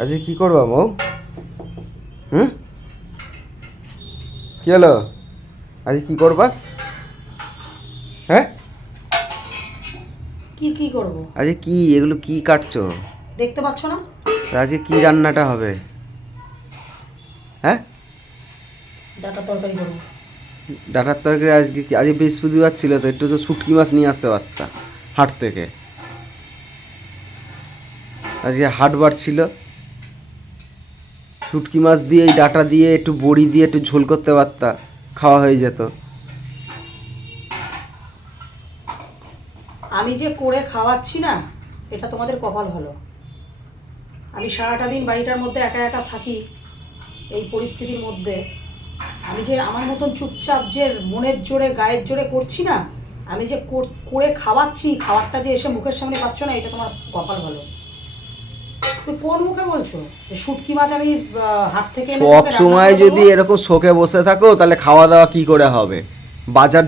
আজকে কি করবা মৌ? কি হলো? আজকে কি করবা? হ্যাঁ, কি কি করব? আজকে কি এগুলো কি কাটছো? দেখতে পাচ্ছ না? আজকে কি রান্নাটা হবে? হ্যাঁ, ডাটা তরকারি করব। ডাটার তরকারি। আজকে কি? আজকে বৃহস্পতিবার ছিল তো, একটু তো শুটকি মাছ নিয়ে আসতে পারতা হাট থেকে। আজকে হাটবার ছিল, শুটকি মাছ দিয়ে এই ডাটা দিয়ে একটু বড়ি দিয়ে একটু ঝোল করতে পারতা, খাওয়া হয়ে যেত। আমি যে করে খাওয়াচ্ছি না, এটা তোমাদের কপাল ভালো। আমি সারাটা দিন বাড়িটার মধ্যে একা একা থাকি, এই পরিস্থিতির মধ্যে আমি যে আমার মতন চুপচাপ যে মনের জোরে গায়ের জোরে করছি না, আমি যে করে খাওয়াচ্ছি, খাবারটা যে এসে মুখের সামনে পাচ্ছ না, এটা তোমার কপাল ভালো। তুমি কোন মুখে বলছো যে শুটকি মাছ আমি হাট থেকে এনে সব তোমাকে রান্না সময় করে যদি দেবো? এরকম শোকে বসে থাকো তাহলে খাওয়া দাওয়া কি করে হবে? বাজার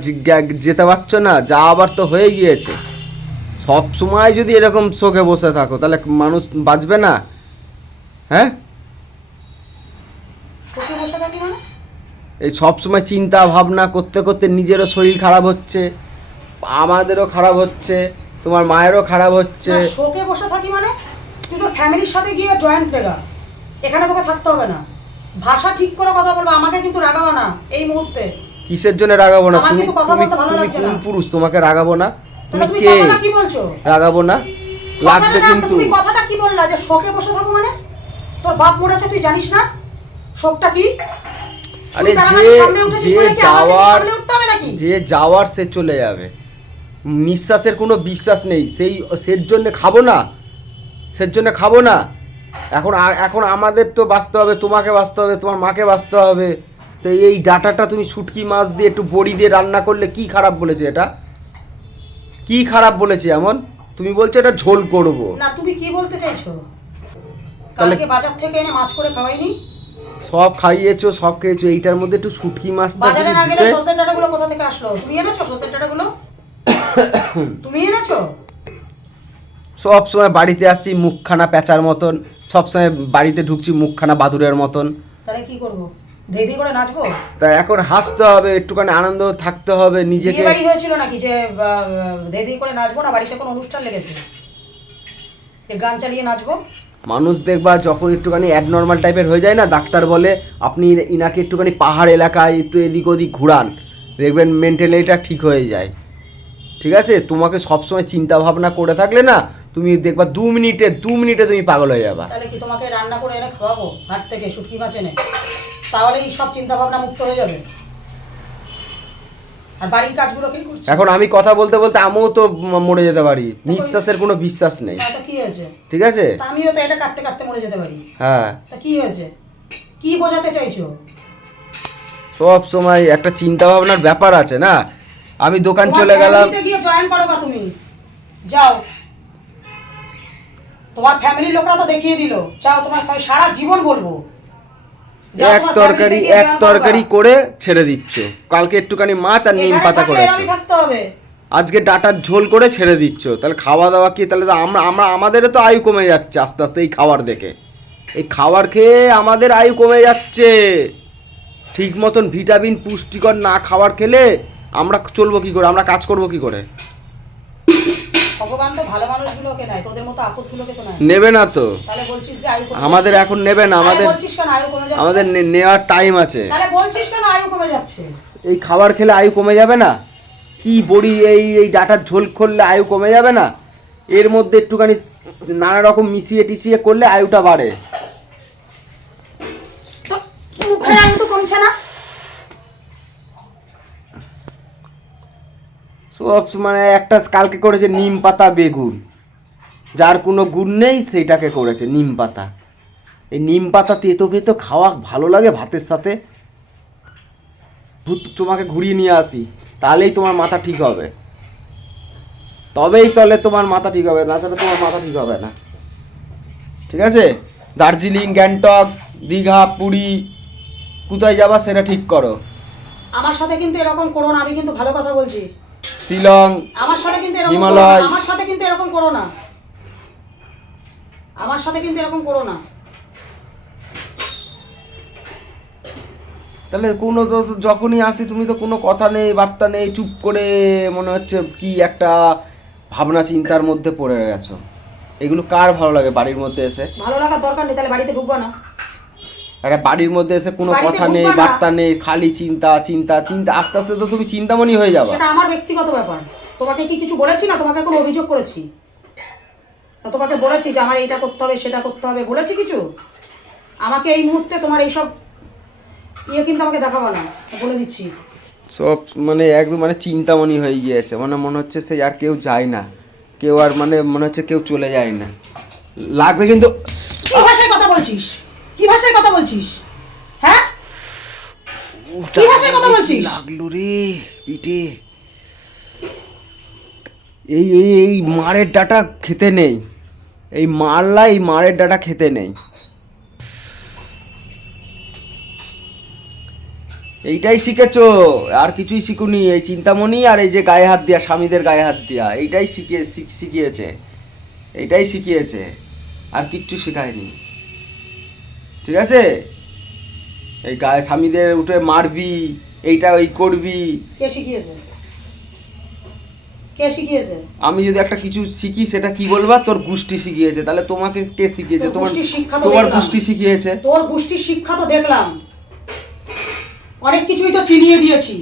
যেতে পারছো না, যা আবার তো হয়ে গিয়েছে। সব সময় যদি এরকম শোকে বসে থাকো তাহলে মানুষ বাঁচবে না। হ্যাঁ, শোকে বসে থাকি মানে? এই সব সময় চিন্তা ভাবনা করতে করতে নিজেরও শরীর খারাপ হচ্ছে, আমাদেরও খারাপ হচ্ছে, তোমার মায়েরও খারাপ হচ্ছে। না, শোকে বসে থাকি মানে তুই তোর ফ্যামিলির সাথে গিয়ে জয়েন্ট লেগা, এখানে তোকে থাকতে হবে না। ভাষা ঠিক করে কথা বলবো, আমাকে কিন্তু রাগাবো না এই মুহূর্তে। কিসের জন্য রাগাবো না? আমার তুমি কিন্তু কথা তুমি বলতে ভালো তুমি লাগছে কোন না। পুরুষ তোমাকে রাগাবো না? তুমি তাহলে তুমি কে? কথাটা কি বলছো? রাগাবো না লাগবে কথাটা না, কিন্তু। তুমি কথাটা কি বললা যে শোকে বসে থাকো মানে? তোর বাপ মরেছে তুই জানিস না শোকটা কি? আরে তুই তার যে মানে সামনে উঠেছিস যে বলে কি আমাকে যাওয়ার সামনে উঠতে হবে নাকি? যে যাওয়ার সে চলে যাবে, নিঃশ্বাসের কোনো বিশ্বাস নেই, সের জন্য খাবো না, সের জন্য খাবো না। এখন এখন আমাদের তো বাঁচতে হবে, তোমাকে বাঁচতে হবে, তোমার মাকে বাঁচতে হবে। তো এই ডাটাটা তুমি শুটকি মাছ দিয়ে একটু বড়ি দিয়ে রান্না করলে কি খারাপ বলেছে? এটা কি খারাপ বলেছে এমন? তুমি বলছো এটা ঝোল করব। না, তুমি কি বলতে চাইছো? তাহলে কালকে বাজার থেকে এনে মাছ করে খাওয়াইনি? সব খাইয়েছো, সব খেয়েছো, এইটার মধ্যে একটু শুটকি মাছটা বাজারে যদি না গেলে দিতে। সজনের ডাঁটাগুলো কোথা থেকে আসলো? তুমি এনেছো সজনের ডাঁটাগুলো? তুমি এনেছো? সব সময় বাড়িতে আসছি মুখখানা প্যাঁচার মতন, সব সময় বাড়িতে ঢুকছি মুখখানা বাদুড়ের মতন। তাহলে কি করবো? ধেই করে নাচবো? তা এখন হাসতে হবে, একটুখানি আনন্দ থাকতে হবে নিজেকে। বিয়ে বাড়ি হয়েছিল নাকি যে ধেই করে নাচবো? না বাড়িতে কোনো অনুষ্ঠান লেগেছে যে গান চালিয়ে নাচবো? মানুষ দেখবা যখন একটুখানি অ্যাবনর্মাল টাইপের হয়ে যায় না, ডাক্তার বলে আপনি ইনাকে একটুখানি পাহাড় এলাকায় একটু এদিক ওদিক ঘুরান, দেখবেন মেন্টালিটা ঠিক হয়ে যায়। ঠিক আছে, তোমাকে সবসময় চিন্তা ভাবনা করে থাকলে না, তুমি দেখবা 2 মিনিটে তুমি পাগল হয়ে যাবা। তাহলে কি তোমাকে রান্না করে এনে খাওয়াবো হাট থেকে শুটকি মাছ এনে? তাহলে এই সব চিন্তা ভাবনা মুক্ত হয়ে যাবে। আর বাড়ির কাজগুলো কে করছে? এখন আমি কথা বলতে বলতে আমিও তো মরে যেতে পারি, নিঃশ্বাসের কোনো বিশ্বাস নেই। তা কি হয়েছে? ঠিক আছে, তা আমিও তো এটা কাটতে কাটতে মরে যেতে পারি। হ্যাঁ। তা কি হয়েছে? কি বোঝাতে চাইছো? সব সময় একটা চিন্তা ভাবনার ব্যাপার আছে না। আমি দোকান চলে গেলাম। গিয়ে জয়েন করো গা তুমি, যাও। তোমার ফ্যামিলির লোকরা তো দেখিয়ে দিল, যাও। তোমার সারা জীবন বলবো এক তরকারি করে ছেড়ে দিচ্ছ, কালকে একটুখানি মাছ আর নিম পাতা করেছো, থাকতে হবে। আজকে ডাটার ঝোল করে ছেড়ে দিচ্ছ। তাহলে খাওয়া দাওয়া কি? তাহলে তো আমাদেরও তো আয়ু কমে যাচ্ছে আস্তে আস্তে এই খাবার দেখে। এই খাবার খেয়ে আমাদের আয়ু কমে যাচ্ছে। ঠিক মতন ভিটামিন পুষ্টিকর না খাবার খেলে আমরা চলবো কি করে? আমরা কাজ করবো কি করে? ভগবান তো ভালো মানুষগুলোকে নেয়, তোদের মতো আপদগুলোকে তো নেয়। নেবে না তো। তাহলে বলছিস যে আয়ু কমে আমাদের যাচ্ছে? এখন নেবে না, আমাদের বলছিস কেন আয়ু কমে যাচ্ছে? আমাদের নেওয়ার টাইম আছে। তাহলে বলছিস কেন আয়ু কমে যাচ্ছে? এই খাবার খেলে আয়ু কমে যাবে না? কি বড়ি এই ডাটার ঝোল করলে আয়ু কমে যাবে না? এর মধ্যে একটুখানি নানা রকম মিশিয়ে টিশিয়ে করলে আয়ুটা বাড়ে। মুখের আয়ু তো কমছে না। সব মানে একটা কালকে করেছে নিম পাতা বেগুন, যার কোনো গুণ নেই সেইটাকে করেছে নিম পাতা। এই নিম পাতা তেতো পেতো খাওয়া ভালো লাগে ভাতের সাথে। তোমাকে ঘুরিয়ে নিয়ে আসি, তাহলেই তোমার মাথা ঠিক হবে, তবেই তলে তোমার মাথা ঠিক হবে, না ছাড়া তোমার মাথা ঠিক হবে না। ঠিক আছে, দার্জিলিং, গ্যাংটক, দীঘা, পুরী, কোথায় যাবা সেটা ঠিক করো। আমার সাথে কিন্তু এরকম করো না, আমি কিন্তু ভালো কথা বলছি। শিলং, আমার সাথে কিন্তু এরকম হিমালয়। আমার সাথে কিন্তু এরকম করো না, আমার সাথে কিন্তু এরকম করো না। তাহলে কোনো তো তো যখনই আসি তুমি তো কোনো কথা নেই, বার্তা নেই, চুপ করে মনে হচ্ছে কি একটা ভাবনা চিন্তার মধ্যে পড়ে গেছো। এগুলো কার ভালো লাগে বাড়ির মধ্যে এসে? ভালো লাগার দরকার নেই, তাহলে বাড়িতে ঢুকবা না। একটা বাড়ির মধ্যে এসে কোনো বাড়িতে কথা নেই, ঢুকবা না। বার্তা নেই, খালি চিন্তা চিন্তা চিন্তা, আস্তে আস্তে তো তুমি চিন্তামণি হয়ে যাবা। সেটা আমার ব্যক্তিগত ব্যাপার। তোমাকে কি কিছু বলেছি? না তোমাকে কোনো অভিযোগ করেছি? না তোমাকে বলেছি যে আমার এইটা করতে হবে সেটা করতে হবে, বলেছি কিছু? আমাকে এই মুহূর্তে তোমার এইসব কিন্তু আমাকে দেখাবো না, বলে দিচ্ছি। সব মানে একদম মানে চিন্তামণি হয়ে গিয়েছে, মানে মনে হচ্ছে সে আর কেউ যায় না, কেউ আর মানে মনে হচ্ছে কেউ চলে যায় না লাগবে কিন্তু। কি ভাষায় কথা বলছিস? কি ভাষায় কথা বলছিস? হ্যাঁ, কি ভাষায় কথা বলছিস? লাগলো রে পিঠে। এই এই এই মারের ডাটা খেতে নেই, এই মারলা, এই মারের ডাটা খেতে নেই। এইটাই শিখেছো, আর কিছুই শিখুনি। এই চিন্তামণি আর এই যে গায়ে হাত দিয়া, স্বামীদের গায়ে হাত দিয়া, এইটাই শিখিয়েছে, এইটাই শিখিয়েছে, আর কিচ্ছু শেখায়নি। ঠিক আছে? এই গায়ে স্বামীদের উঠে মারবি, এইটা ওই করবি। কে শিখিয়েছে? কে শিখিয়েছে? আমি যদি একটা কিছু শিখি সেটা কি বলবা? তোর গোষ্ঠী শিখিয়েছে। তাহলে তোমাকে কে শিখিয়েছে? তোর তোমার গোষ্ঠীর শিক্ষা তো তোমার দেখলাম। গোষ্ঠী শিখিয়েছে। তোর গোষ্ঠীর শিক্ষা তো দেখলাম, অনেক কিছুই তো চিনিয়ে দিয়েছি।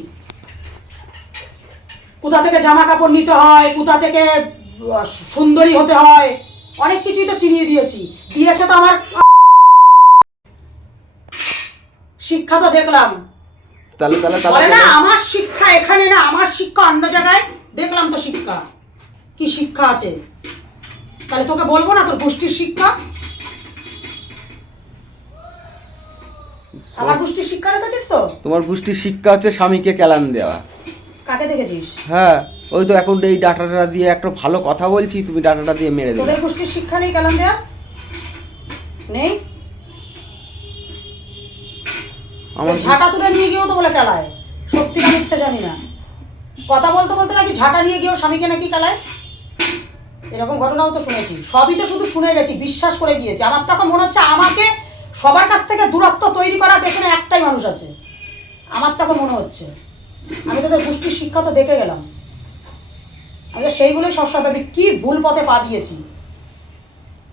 কোথা থেকে জামা কাপড় নিতে হয়, কোথা থেকে সুন্দরী হতে হয়, অনেক কিছুই তো চিনিয়ে দিয়েছি। দিয়েছে তো আমার শিক্ষা তো দেখলাম। তাহলে তাহলে বলে না তাহলে আমার শিক্ষা এখানে না, আমার শিক্ষা অন্য জায়গায়। দেখলাম তো শিক্ষা, কি শিক্ষা আছে। তাহলে তোকে বলবো না তোর গোষ্ঠীর শিক্ষা? আমার গোষ্ঠীর শিক্ষা রেখেছিস তো? তোমার গোষ্ঠীর শিক্ষা হচ্ছে স্বামীকে কেলান দেওয়া। কাকে দেখেছিস? হ্যাঁ, ওই তো এখন এই ডাটাটা দিয়ে একটা ভালো কথা বলছি, তুমি ডাটাটা দিয়ে মেরে দেবে। তোদের গোষ্ঠীর শিক্ষা নেই কালাম দেয়া? নেই? আমার ঝাঁটা তুলে নিয়ে গিয়েও তো বলে কেলায়। সত্যি না মিথ্যে জানি না, কথা বলতে বলতে নাকি ঝাঁটা নিয়ে গিয়েও স্বামীকে নাকি কেলায়। এরকম ঘটনাও তো শুনেছি। সবই তো শুধু শুনে গেছি, বিশ্বাস করে গিয়েছি। আমার তখন মনে হচ্ছে আমাকে সবার কাছ থেকে দূরত্ব তৈরি করার পেছনে একটাই মানুষ আছে। আমার তখন মনে হচ্ছে আমি তোদের গোষ্ঠীর শিক্ষা তো দেখে গেলাম, আমি তো সেইগুলোই সবসময় কি ভুল পথে পা দিয়েছি,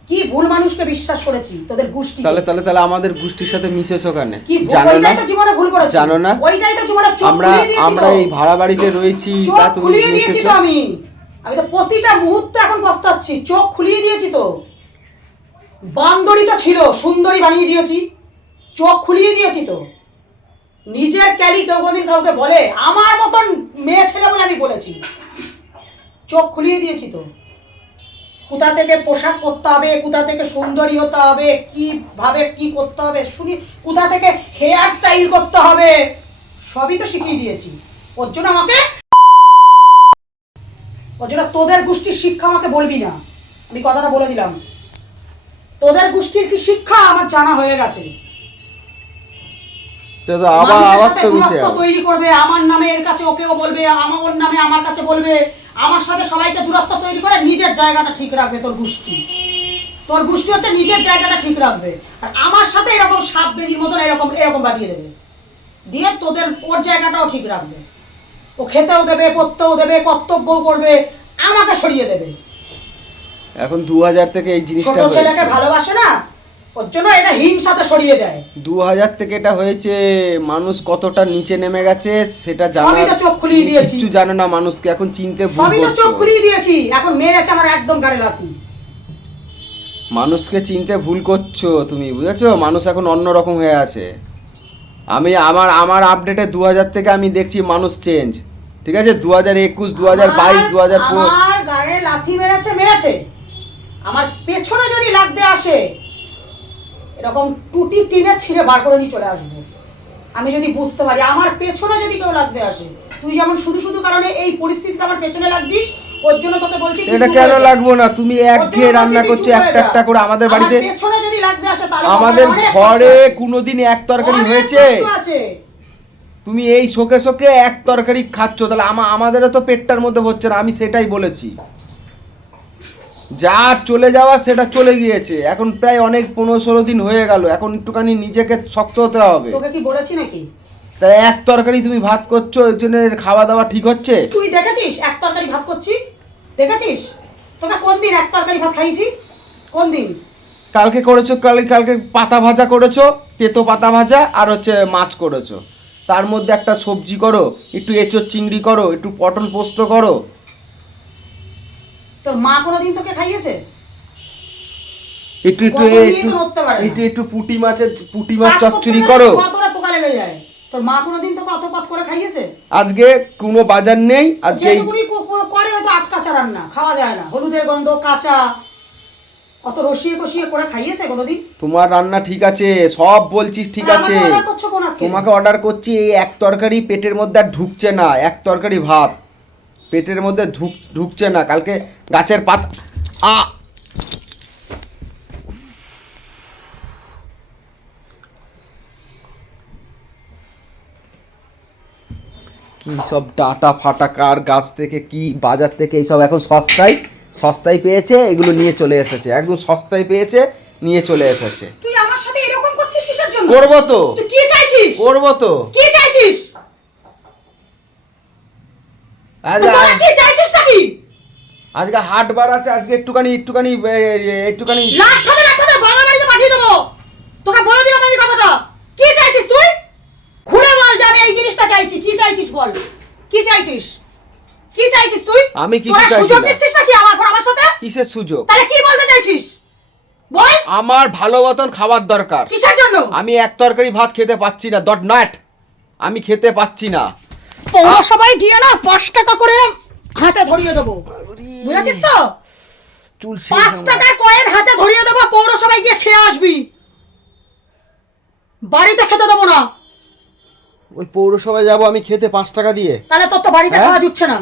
কি ভুল মানুষকে বিশ্বাস করেছি তোদের গোষ্ঠী। তাহলে তাহলে তাহলে আমাদের গোষ্ঠীর সাথে মিশেছো কেন? কি ভুল? জানো না? ওইটাই তো জীবনে ভুল করেছি। জানো না? ওইটাই তো জীবনে চোখ আমরা খুলিয়ে দিয়েছি। আমরা এই ভাড়া বাড়িতে রয়েছি, চোখ তা তুমি খুলিয়ে দিয়েছি মিশেছো। তো আমি তো প্রতিটা মুহূর্তে এখন পস্তাচ্ছি। চোখ খুলিয়ে দিয়েছি তো। বান্দরী তো ছিল, সুন্দরী বানিয়ে দিয়েছি। চোখ খুলিয়ে দিয়েছি তো। নিজের ক্যালি কেউ কোনদিন কাউকে বলে? আমার মতন মেয়ে ছেলে বলে আমি বলেছি। চোখ খুলিয়ে দিয়েছি তো। কোথা থেকে পোশাক পরতে হবে, কোথা থেকে সুন্দরী হতে হবে, কিভাবে কি করতে হবে শুনি, কোথা থেকে হেয়ার স্টাইল করতে হবে, সবই তো শিখিয়ে দিয়েছি। ওর জন্য তোদের গোষ্ঠীর শিক্ষা আমাকে বলবি না, আমি কথাটা বলে দিলাম। তোদের গোষ্ঠীর কি শিক্ষা আমার জানা হয়ে গেছে। তো তো আবার মানুষের আবার সাথে তো মিশে দূরত্ব যাবে। তৈরি করবে, আমার নামে এর কাছে ওকেও বলবে, ওর নামে আমার কাছে বলবে, আমার সাথে সবাইকে দূরত্ব তৈরি করে নিজের জায়গাটা ঠিক রাখবে। তোর গোষ্ঠী হচ্ছে নিজের জায়গাটা ঠিক রাখবে, আর আমার সাথে এরকম সাপ বেজির মতন এরকম এরকম বাঁধিয়ে দেবে, দিয়ে তোদের ওর জায়গাটাও ঠিক রাখবে। ও খেতেও দেবে, পড়তেও দেবে, কর্তব্যও করবে, আমাকে সরিয়ে দেবে। এখন 2000 থেকে এই ছোট জিনিসটা ছেলেকে হয়েছে। ভালোবাসে না, ওর জন্য এটা হিংসাতে সরিয়ে দেয়। 2000 থেকে এটা হয়েছে। মানুষ কতটা নিচে নেমে গেছে সেটা সবই তো চোখ খুলিয়ে দিয়েছি। কিচ্ছু জানে না মানুষকে, এখন চিনতে ভুল সবই তো চোখ করছো। খুলিয়ে দিয়েছি, এখন মেরেছে আমার একদম গাড়ি লাথি। মানুষকে চিনতে ভুল করছো তুমি, বুঝেছো? মানুষ এখন অন্যরকম হয়ে আছে। আমি আমার আমার আপডেটে 2000 থেকে আমি দেখছি মানুষ চেঞ্জ। ঠিক আছে? 2021, 2022, 2025 আমার গায়ে লাথি মেরেছে। আমার পেছনে যদি লাগতে আসে, এরকম টুটি টিনে ছিঁড়ে বার করে নিয়ে চলে আসবো। আমি যদি বুঝতে পারি আমার পেছনে যদি কেউ লাগতে আসে, তুই যেমন শুধু শুধু কারণে এই পরিস্থিতিতে আমার পেছনে লাগছিস, ওর জন্য তোকে বলছি তুই এটা চুপ কেন হয়ে যা। লাগবো না? তুমি এক ওর জন্য ঘেয়ে বলছি রান্না তুই করছো চুপ হয়ে একটা যা। একটা করে আমাদের বাড়িতে। আমার পেছনে যদি লাগতে আসে তাহলে আমাদের অনেক ঘরে কষ্ট আছে। কোনোদিন এক তরকারি অনেক হয়েছে? কষ্ট আছে। তুমি এই শোকে শোকে এক তরকারি খাচ্ছ, তাহলে আমাদেরও তো পেটটার মধ্যে হচ্ছে না। আমি সেটাই বলেছি, যা চলে যাওয়া সেটা চলে গিয়েছে। এখন প্রায় অনেক 15-16 দিন হয়ে গেল, এখন একটুখানি নিজেকে শক্ত হতে হবে। তোকে কি বলেছি নাকি? তা এক তরকারি তুমি ভাত করছো, এর জন্য খাওয়া দাওয়া ঠিক হচ্ছে? তুই দেখেছিস এক তরকারি ভাত করছি? দেখেছিস? তোকে কোন দিন এক তরকারি ভাত খাইছি? কোন দিন? কালকে করেছো, কালকে পাতা ভাজা করেছো, তেতো পাতা ভাজা, আর হচ্ছে মাছ করেছো। তার মধ্যে একটা সবজি করো, একটু এঁচোড় চিংড়ি করো, একটু পটল পোস্ত করো। তোর মা কোনোদিন তোকে খাইয়েছে? একটু একটু কত নিয়ে একটু তো নড়তে পারে না। একটু পুঁটি মাছ কাজ করতে চচ্চড়ি গেলে করো। কতটা পোকা লেগে যায়। তোর মা কোনোদিন তোকে অত পাত করে খাইয়েছে? আজকে কোনো বাজার নেই, আজকে যেটুকুনি করে হয়তো আটকাচা রান্না খাওয়া যায় না, হলুদের গন্ধ, কাঁচা, অত রসিয়ে কষিয়ে করে খাইয়েছে কোনোদিন? তোমার রান্না ঠিক আছে, সব বলছিস ঠিক আছে। আমাকে order করছো কোন আক্কেলে? তোমাকে অর্ডার করছি, এই এক তরকারি পেটের মধ্যে আর ঢুকছে না, এক তরকারি ভাত পেটের মধ্যে ঢুকছে না। কালকে গাছের পাতা কি সব ডাটা ফাটা কার গাছ থেকে কি বাজার থেকে এইসব এখন সস্তায় পেয়েছে, এগুলো নিয়ে চলে এসেছে, একদম সস্তায় পেয়েছে, নিয়ে চলে এসেছে। তুই আমার সাথে এরকম করছিস কিসের জন্য? করবো তো, তুই কি চাইছিস? করবো তো। কি চাইছিস? আজকে তোরা কি চাইছিস নাকি? আজকে হাট বার আছে, আজকে একটুখানি লাখ খাতে বাংলা বাড়িতে পাঠিয়ে দেবো। তোকে বলে দিলাম আমি কথাটা। কি চাইছিস তুই? খুলে বল যে আমি এই জিনিসটা চাইছি। কি চাইছিস বল? কি চাইছিস? কি চাইছিস তুই? আমি কিছু তোরা চাইছি সুযোগ না। দিচ্ছিস নাকি আমার সাথে? কিসের সুযোগ? তাহলে কি বলতে চাইছিস? বল। আমার ভালো মতন খাবার দরকার। কিসের জন্য? আমি এক তরকারি ভাত খেতে পাচ্ছি না, ডট নট, আমি খেতে পাচ্ছি না। পৌরসভায় গিয়ে না 5 টাকা করে হাতে ধরিয়ে দেবো, বুঝেছিস তো? চুল 5 টাকার কয়েন হাতে ধরিয়ে দেবো, পৌরসভায় গিয়ে খেয়ে আসবি, বাড়িতে খেতে দেবো না। ওই পৌরসভায় যাবো আমি খেতে 5 টাকা দিয়ে? তাহলে তোর তো বাড়িতে হ্যাঁ? খাওয়া জুটছে না।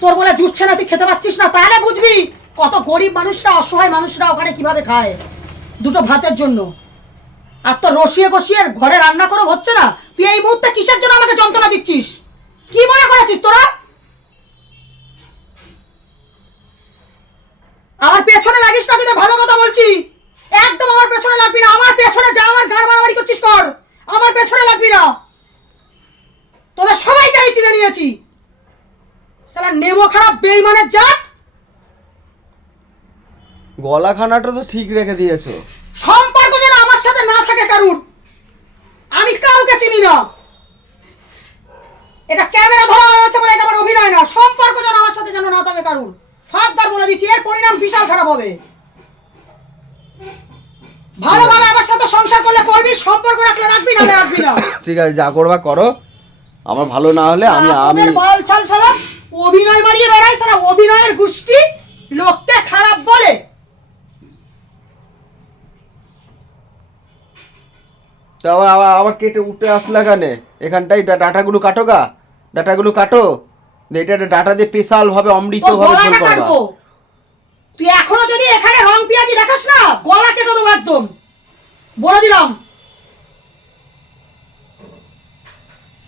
তোর বলে জুটছে না, তুই খেতে পাচ্ছিস না, তাহলে বুঝবি কত গরিব মানুষরা, অসহায় মানুষরা ওখানে কিভাবে খায় দুটো ভাতের জন্য। আর তো রসিয়ে কষিয়ে ঘরে রান্না করে হচ্ছে না। তুই এই মুহূর্তে কিসের জন্য আমাকে যন্ত্রণা দিচ্ছিস? কি মনে করেছিস তোরা? আমার পেছনে লাগিস না, কিন্তু ভালো কথা বলছি, একদম আমার পেছনে লাগবি না। আমার পেছনে যা আমার ঘাড় মারামারি করছিস কর, আমার পেছনে লাগবি না। তোদের সবাইকে আমি চিনে নিয়েছি। শালা নেমো খারাপ বেইমানের জাত। গলাখানাটা তো ঠিক রেখে দিয়েছো। সম্পর্ক যেন আমার সাথে না থাকে কারুর। আমি কাউকে চিনি না। এটা ক্যামেরা ধরা হয়েছে বলে এটা আমার অভিনয় না। সম্পর্ক যেন আমার সাথে যেন না থাকে কারুর। ফারদার বলে দিচ্ছি, এর পরিণাম বিশাল খারাপ হবে। ভালোভাবে আমার সাথে সংসার করলে করবি, সম্পর্ক রাখলে রাখবি, না রাখবি না। ঠিক আছে, যা করবা করো, আমার ভালো না হলে আমি তোদের বল ছাল শালা অভিনয় মারিয়ে বেড়াই, শালা অভিনয়ের গোষ্ঠী, লোককে খারাপ বলে। তা আবার কেটে উঠে আসলা কেন? এখানটাই ডাটাগুলো কাটো গা, ডাটাগুলো কাটো, এটা ডাটা দিয়ে স্পেশাল ভাবে অমৃত তোর ভাবে ঝোল গলাটা করবা। কাটবো। তুই এখনো যদি এখানে রং পেঁয়াজি দেখাস না, গলা কেটে দেবো একদম, বলে দিলাম।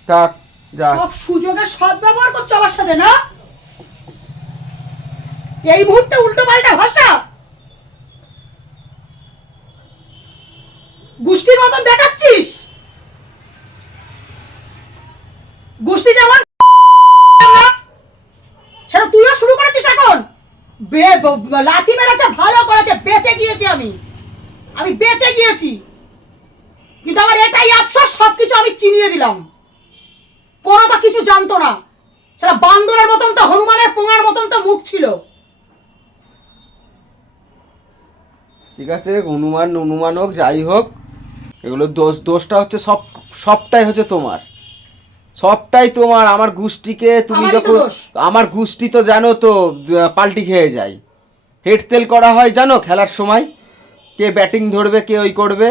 থাক, যা। সব সুযোগের সদ্ব্যবহার করছো আমার সাথে না? এই মুহূর্তে উল্টো পাল্টা ভাষা, গোষ্ঠীর মতন দেখাচ্ছিস। গোষ্ঠী যেমন সেটা তুইও শুরু করেছিস এখন। লাথি মেরেছে, ভালো করেছে, বেঁচে গিয়েছি আমি বেঁচে গিয়েছি। কিন্তু আমার এটাই আফসোস, সবকিছু আমি চিনিয়ে দিলাম। কোনো তো কিছু জানতো না। সেটা বান্দরের মতন তো, হনুমানের পোঙার মতন তো মুখ ছিল। ঠিক আছে, অনুমান হোক, যাই হোক, এগুলো দোষটা হচ্ছে সবটাই হচ্ছে তোমার, সবটাই তোমার। আমার গোষ্ঠীকে তুমি আমারই তো যখন, দোষ। আমার গোষ্ঠী তো জানো তো পাল্টি খেয়ে যায়, হেড তেল করা হয় জানো খেলার সময়, কে ব্যাটিং ধরবে, কে ওই করবে,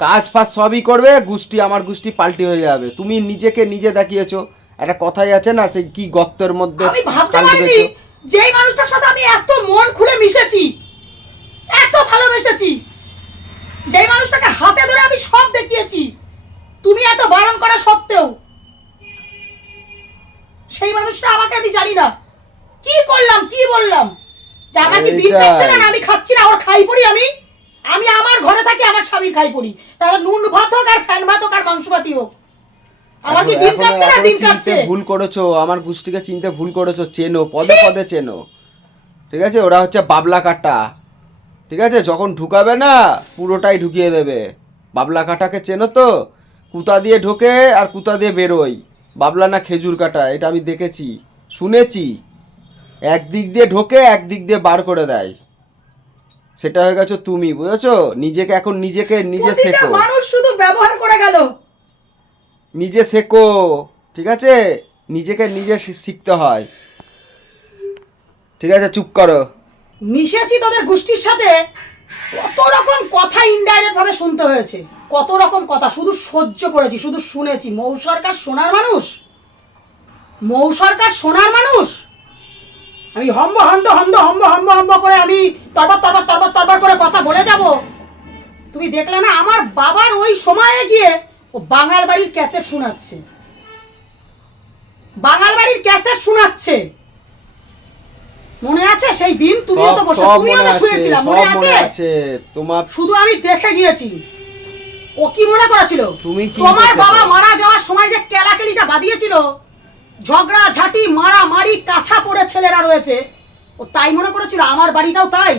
কাজ ফাজ সবই করবে, আমার গোষ্ঠী পাল্টি হয়ে যাবে। তুমি নিজেকে নিজে দেখিয়েছো। একটা কথাই আছে না, সেই কি গর্তের মধ্যে আমি ভাবতে কাল পারিনি ডুবেছো। যেই মানুষটার সাথে আমি এত মন খুলে মিশেছি, এত ভালোবেসেছি, যেই মানুষটাকে হাতে ধরে আমি সব দেখিয়েছি, তুমি এত বারণ করা সত্ত্বেও সেই মানুষটা আমাকে, আমি জানি না কি করলাম, কি বললাম, যে আমার কি দিন কাটছে না, আমি খাচ্ছি না, ওর খাই পড়ি আমি আমার ঘরে থাকি, আমার স্বামীর খাই পড়ি, তাহলে নুন ভাত হোক আর ফ্যান ভাত হোক আর মাংস ভাতই হোক, আমার কি দিন কাটছে না দিন কাটছে? ভুল করেছো, আমার গোষ্ঠীকে চিনতে ভুল করেছো, চেনো, পদে পদে চেনো, ঠিক আছে? ওরা হচ্ছে বাবলা কাটা, ঠিক আছে? যখন ঢুকাবে না পুরোটাই ঢুকিয়ে দেবে। বাবলা কাটাকে চেনো তো? কুতা দিয়ে ঢোকে আর কুতা দিয়ে বেরোয়। বাবলা না খেজুর কাটা, এটা আমি দেখেছি, শুনেছি। একদিক দিয়ে ঢোকে, একদিক দিয়ে বার করে দেয়। সেটা হয়ে গেছো তুমি, বুঝেছো? নিজেকে এখন নিজে শেখো, মানুষ শুধু ব্যবহার করে গেল। নিজে শেখো, ঠিক আছে? নিজেকে নিজে শিখতে হয়, ঠিক আছে? চুপ করো। মিশেছি তোদের গোষ্ঠীর সাথে, কত রকম কথা ইনডাইরেক্ট ভাবে শুনতে হয়েছে, কত রকম কথা শুধু সহ্য করেছি, শুধু শুনেছি। মৌ সরকার সোনার মানুষ, মৌ সরকার সোনার মানুষ। আমি হম্ব হন্দ হন্দ হম্ব হম্ব হম্ব করে আমি তরবার তরবার তরবার তরবার করে কথা বলে যাব? তুমি দেখলে না আমার বাবার ওই সময়ে গিয়ে ও বাঙাল বাড়ির ক্যাসেট শোনাচ্ছে, বাঙাল বাড়ির ক্যাসেট শোনাচ্ছে। মনে আছে সেই দিন? তুমিও তো বসে, তুমিও তো শুয়েছিলা, মনে আছে? তোমার শুধু আমি দেখে গিয়েছি। ও কি মনে করেছিল তুমি তোমার বাবা মারা যাওয়ার সময় যে কেলাকেলিটা বাদিয়েছিল, ঝগড়া ঝাঁটি মারামারি কাছা পড়ে ছেলেরা রয়েছে, ও তাই মনে করেছিল আমার বাড়িটাও তাই?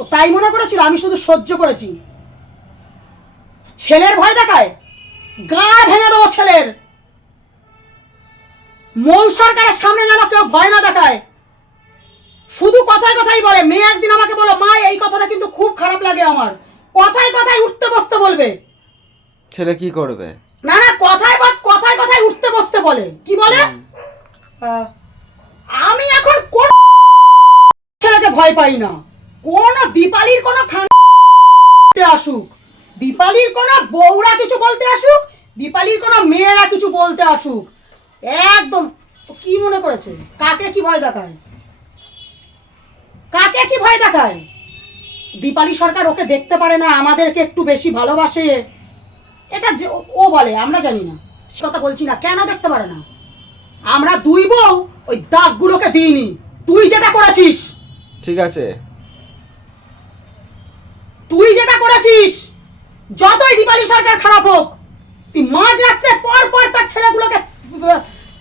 ও তাই মনে করেছিল আমি শুধু সহ্য করেছি? ছেলের ভয় দেখায়, গা ভেঙে দেবো ছেলের। মৌ সরকারের সামনে যেন কেউ ভয় না দেখায়। শুধু কথায় কথাই বলে। মেয়ে একদিন আমাকে বলো, মা এই কথাটা কিন্তু খুব খারাপ লাগে আমার। কথায় কথায় উঠতে বসতে বলবে। ছেলে কি করবে? না না, কথায় কথায় উঠতে বসতে বলে। কি বলে? আমি এখন কোন ছেলেকে ভয় পাই না। কোন দীপালির কোন আসুক, দীপালির কোন বউরা কিছু বলতে আসুক, দীপালির কোন মেয়েরা কিছু বলতে আসুক, একদম। কি মনে করেছে কাকে কি ভয় দেখায়? কাকে কি ভয় দেখায়? দীপালি সরকার ওকে দেখতে পারে না, আমাদেরকে একটু বেশি ভালোবাসে, এটা ও বলে, আমরা জানি না। সে কথা বলছি না, কেন দেখতে পারে না? আমরা দুই বউ ওই দাগগুলোকে দিইনি, তুই যেটা করেছিস। ঠিক আছে, তুই যেটা করেছিস, যতই দীপালি সরকার খারাপ হোক, তুই মাঝ রাত্রে পর পর তার ছেলেগুলোকে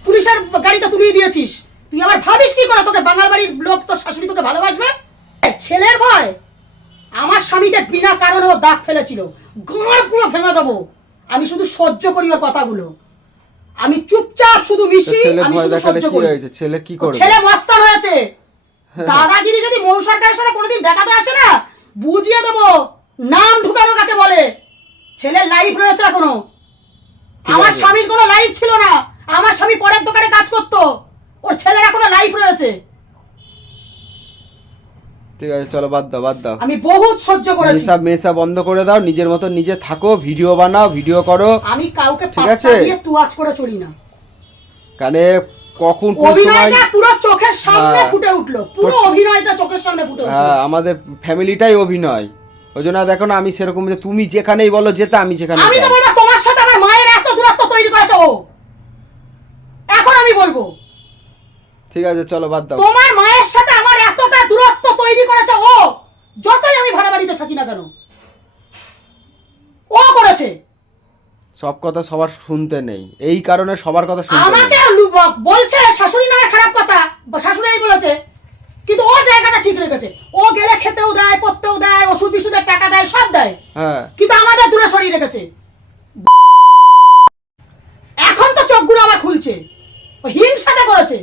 পুলিশের গাড়িতে তুলিয়ে দিয়েছিস। তুই আবার ভাবিস কি করে তোকে বাঙাল বাড়ির লোক, তোর শাশুড়ি তোকে ভালোবাসবে? ছেলের ভয়। আমার স্বামীকে বিনা কারণে ও দাগ ফেলেছিল, গাঁড় পুরো ভেঙে দেবো। আমি শুধু সহ্য করি ওর কথাগুলো, আমি চুপচাপ শুধু মিশি, আমি শুধু সহ্য করি। ছেলে কি করবে? ছেলে মস্তান হয়েছে। দাদাগিরি যদি মৌ সরকারের সাথে কোনোদিন দেখাতে আসে না, বুঝিয়ে দেবো নাম ঢুকানো কাকে বলে। ছেলের লাইফ রয়েছে এখনো, আমার স্বামীর কোনো লাইফ ছিল না। আমার স্বামী পরের দোকানে কাজ করতো, ওর ছেলের এখনো লাইফ রয়েছে। ঠিক আছে, চলো বাদ দাও, বাদ দাও। আমি বহুত সহ্য করেছি। মেসা বন্ধ করে দাও, নিজের মতো নিজে থাকো, ভিডিও বানাও, ভিডিও করো। আমি কাউকে ঠিক আছে দিয়ে তুয়াজ করে চলি না। কানে কখন অভিনয়টা পুরো চোখের সামনে ফুটে উঠলো, পুরো অভিনয়টা চোখের সামনে ফুটে উঠলো। হ্যাঁ, আমাদের ফ্যামিলিটাই অভিনয়। ওই জন্য দেখো না, আমি সেরকম যে তুমি যেখানেই বলো যেতে, আমি যেখানে আমি তো বলবো তোমার সাথে আমার মায়ের এত দূরত্ব তৈরি করেছে ও, এখন আমি বলবো। ঠিক আছে, চলো বাদ দাও। তোমার মায়ের সাথে আমার এতটা দূরত্ব তৈরি করেছে ও, যতই আমি ভাড়া বাড়িতে থাকি না কেন, ও করেছে। সব কথা সবার শুনতে নেই, এই কারণে সবার কথা শুনতে নেই। আমাকে বলছে শাশুড়ি নামে খারাপ কথা, শাশুড়ি বলেছে, কিন্তু ও জায়গাটা ঠিক রেখেছে। ও গেলে খেতেও দেয়, পড়তেও দেয়, ওষুধ বিশুধের টাকা দেয়, সব দেয়। হ্যাঁ, কিন্তু আমাদের দূরে সরিয়ে রেখেছে। এখন তো চোখগুলো আবার খুলছে, হিংসাতে করেছে।